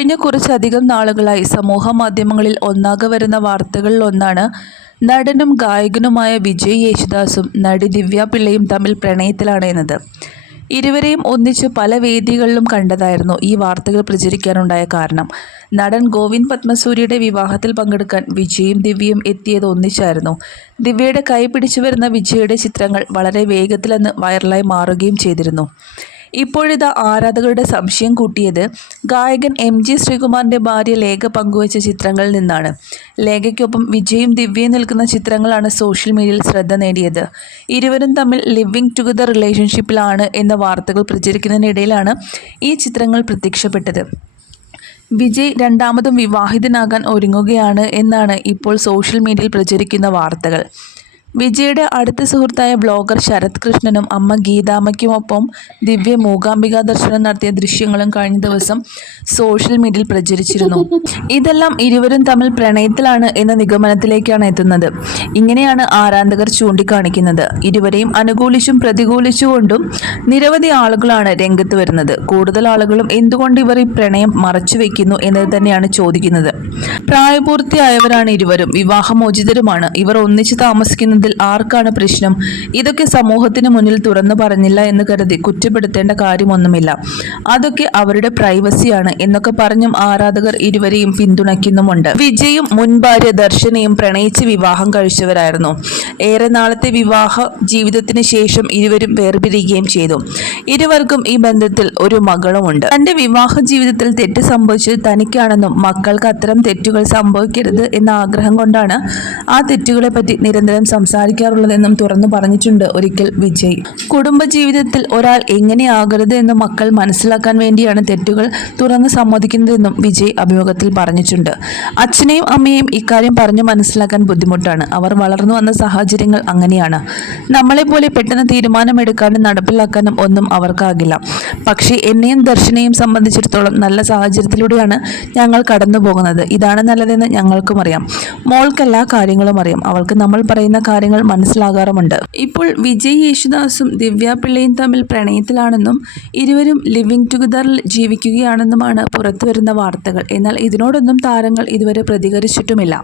കഴിഞ്ഞ കുറച്ചധികം നാളുകളായി സമൂഹ മാധ്യമങ്ങളിൽ ഒന്നാകെ വരുന്ന വാർത്തകളിലൊന്നാണ് നടനും ഗായകനുമായ വിജയ് യേശുദാസും നടി ദിവ്യ പിള്ളയും തമ്മിൽ പ്രണയത്തിലാണ് എന്നത്. ഇരുവരെയും ഒന്നിച്ച് പല വേദികളിലും കണ്ടതായിരുന്നു ഈ വാർത്തകൾ പ്രചരിക്കാനുണ്ടായ കാരണം. നടൻ ഗോവിന്ദ് പത്മസൂര്യയുടെ വിവാഹത്തിൽ പങ്കെടുക്കാൻ വിജയും ദിവ്യയും എത്തിയത് ഒന്നിച്ചായിരുന്നു. ദിവ്യയുടെ കൈ പിടിച്ചു വരുന്ന വിജയുടെ ചിത്രങ്ങൾ വളരെ വേഗത്തിലെന്ന് വൈറലായി മാറുകയും ചെയ്തിരുന്നു. ഇപ്പോഴിതാ ആരാധകരുടെ സംശയം കൂട്ടിയത് ഗായകൻ എം ജി ശ്രീകുമാറിന്റെ ഭാര്യ ലേഖ പങ്കുവച്ച ചിത്രങ്ങളിൽ നിന്നാണ്. ലേഖയ്ക്കൊപ്പം വിജയും ദിവ്യയും നിൽക്കുന്ന ചിത്രങ്ങളാണ് സോഷ്യൽ മീഡിയയിൽ ശ്രദ്ധ നേടിയത്. ഇരുവരും തമ്മിൽ ലിവിങ് ടുഗദർ റിലേഷൻഷിപ്പിലാണ് എന്ന വാർത്തകൾ പ്രചരിക്കുന്നതിനിടയിലാണ് ഈ ചിത്രങ്ങൾ പ്രത്യക്ഷപ്പെട്ടത്. വിജയ് രണ്ടാമതും വിവാഹിതനാകാൻ ഒരുങ്ങുകയാണ് എന്നാണ് ഇപ്പോൾ സോഷ്യൽ മീഡിയയിൽ പ്രചരിക്കുന്ന വാർത്തകൾ. വിജയുടെ അടുത്ത സുഹൃത്തായ ബ്ലോഗർ ശരത് കൃഷ്ണനും അമ്മ ഗീതാമ്മയ്ക്കുമൊപ്പം ദിവ്യ മൂകാംബിക ദർശനം നടത്തിയ ദൃശ്യങ്ങളും കഴിഞ്ഞ ദിവസം സോഷ്യൽ മീഡിയയിൽ പ്രചരിച്ചിരുന്നു. ഇതെല്ലാം ഇരുവരും തമ്മിൽ പ്രണയത്തിലാണ് എന്ന നിഗമനത്തിലേക്കാണ് എത്തുന്നത്. ഇങ്ങനെയാണ് ആരാധകർ ചൂണ്ടിക്കാണിക്കുന്നത്. ഇരുവരെയും അനുകൂലിച്ചും പ്രതികൂലിച്ചുകൊണ്ടും നിരവധി ആളുകളാണ് രംഗത്ത് വരുന്നത്. കൂടുതൽ ആളുകളും എന്തുകൊണ്ട് ഇവർ ഈ പ്രണയം മറച്ചു വെക്കുന്നു എന്നത് തന്നെയാണ് ചോദിക്കുന്നത്. പ്രായപൂർത്തിയായവരാണ് ഇരുവരും. വിവാഹമോചിതരുമാണ്. ഇവർ ഒന്നിച്ച് താമസിക്കുന്നത് എന്നതിൽ ആർക്കാണ് പ്രശ്നം? ഇതൊക്കെ സമൂഹത്തിന് മുന്നിൽ തുറന്നു പറഞ്ഞില്ല എന്ന് കരുതി കുറ്റപ്പെടുത്തേണ്ട കാര്യമൊന്നുമില്ല. അതൊക്കെ അവരുടെ പ്രൈവസിയാണ് എന്നൊക്കെ പറഞ്ഞും ആരാധകർ ഇരുവരെയും പിന്തുണയ്ക്കുന്നുമുണ്ട്. വിജയും മുൻ ഭാര്യ ദർശനയും പ്രണയിച്ച് വിവാഹം കഴിച്ചവരായിരുന്നു. ഏറെ നാളത്തെ വിവാഹ ജീവിതത്തിന് ശേഷം ഇരുവരും വേർപിരിയുകയും ചെയ്തു. ഇരുവർക്കും ഈ ബന്ധത്തിൽ ഒരു മകളുമുണ്ട്. തന്റെ വിവാഹ ജീവിതത്തിൽ തെറ്റ് സംഭവിച്ചത് തനിക്കാണെന്നും മക്കൾക്ക് അത്തരം തെറ്റുകൾ സംഭവിക്കരുത് എന്ന ആഗ്രഹം കൊണ്ടാണ് ആ തെറ്റുകളെ പറ്റി നിരന്തരം സംസാരിക്കുന്നത് സംസാരിക്കാറുള്ളതെന്നും തുറന്നു പറഞ്ഞിട്ടുണ്ട് ഒരിക്കൽ വിജയ്. കുടുംബജീവിതത്തിൽ ഒരാൾ എങ്ങനെയാകരുത് എന്ന് മക്കൾ മനസ്സിലാക്കാൻ വേണ്ടിയാണ് തെറ്റുകൾ തുറന്ന് സമ്മതിക്കുന്നതെന്നും വിജയ് അഭിമുഖത്തിൽ പറഞ്ഞിട്ടുണ്ട്. അച്ഛനെയും അമ്മയെയും ഇക്കാര്യം പറഞ്ഞു മനസ്സിലാക്കാൻ ബുദ്ധിമുട്ടാണ്. അവർ വളർന്നു വന്ന സാഹചര്യങ്ങൾ അങ്ങനെയാണ്. നമ്മളെപ്പോലെ പെട്ടെന്ന് തീരുമാനമെടുക്കാനും നടപ്പിലാക്കാനും ഒന്നും അവർക്കാകില്ല. പക്ഷേ എന്നെയും ദർശനയും സംബന്ധിച്ചിടത്തോളം നല്ല സാഹചര്യത്തിലൂടെയാണ് ഞങ്ങൾ കടന്നു പോകുന്നത് ഇതാണ് നല്ലതെന്ന് ഞങ്ങൾക്കും അറിയാം. മോൾക്ക് എല്ലാ കാര്യങ്ങളും അറിയാം. അവൾക്ക് നമ്മൾ പറയുന്ന കാര്യങ്ങൾ മനസ്സിലാകാറുമുണ്ട്. ഇപ്പോൾ വിജയ് യേശുദാസും ദിവ്യ പിള്ളയും തമ്മിൽ പ്രണയത്തിലാണെന്നും ഇരുവരും ലിവിംഗ് ടുഗദറിൽ ജീവിക്കുകയാണെന്നുമാണ് പുറത്തുവരുന്ന വാർത്തകൾ. എന്നാൽ ഇതിനോടൊന്നും താരങ്ങൾ ഇതുവരെ പ്രതികരിച്ചിട്ടുമില്ല.